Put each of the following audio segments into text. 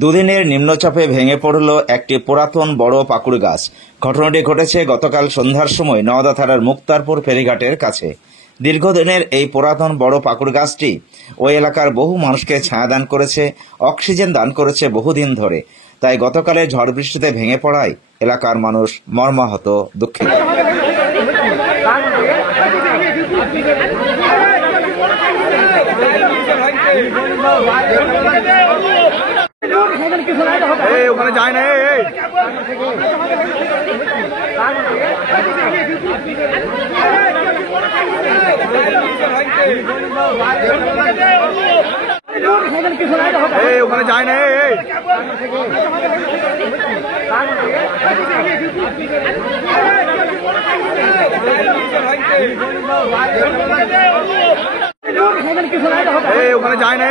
দুদিনের নিম্নচাপে ভেঙে পড়ল একটি পুরাতন বড় পাকুড় গাছ। ঘটনাটি ঘটেছে গতকাল সন্ধ্যার সময় নওদা থানার মুক্তারপুর ফেরিঘাটের কাছে। দীর্ঘদিনের এই পুরাতন বড় পাকুড় গাছটি ওই এলাকার বহু মানুষকে ছায়া দান করেছে, অক্সিজেন দান করেছে বহুদিন ধরে। তাই গতকালের ঝড় বৃষ্টিতে ভেঙে পড়ায় এলাকার মানুষ মর্মাহত, দুঃখিত। ওখানে যায় না। ওখানে যায় না। ওখানে যায় না।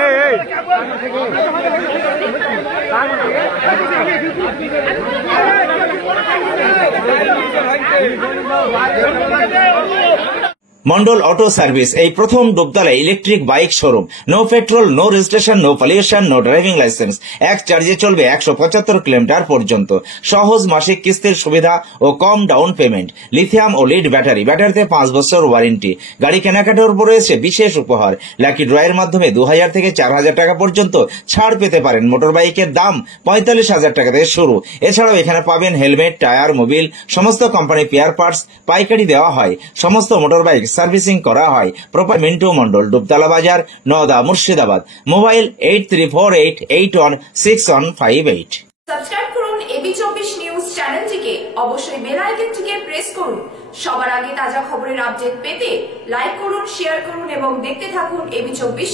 মন্ডল অটো সার্ভিস এই প্রথম Dubtala electric bike showroom. No petrol, no registration, no pollution, no driving licence. এক চার্জে চলবে 175 কিলোমিটার পর্যন্ত। সহজ মাসিক কিস্তির সুবিধা ও কম ডাউন পেমেন্ট। লিথিয়াম ও লিড ব্যাটারি, ব্যাটারিতে 5 বছর ওয়ারেন্টি। গাড়ি কেনাকাটার উপর রয়েছে বিশেষ উপহার। লাকি ড্রয়ের মাধ্যমে 2000 থেকে 4000 টাকা পর্যন্ত ছাড় পেতে পারেন। মোটর বাইকের দাম 45,000 টাকা থেকে শুরু। এছাড়াও এখানে পাবেন হেলমেট, টায়ার, মোবিল, সমস্ত কোম্পানি পেয়ার পার্টস পাইকারি দেওয়া হয়। সমস্ত মোটর বাইক সার্ভিসিং করা হয়। প্রপার মিন্টু মন্ডল, ডুবতলা বাজার, নওদা, মুর্শিদাবাদ। মোবাইল 8348816158। সাবস্ক্রাইব করুন এবি24 নিউজ চ্যানেলটিকে। অবশ্যই বেল আইকনটিকে প্রেস করুন। সবার আগে তাজা খবরের আপডেট পেতে লাইক করুন, শেয়ার করুন এবং দেখতে থাকুন এবি24।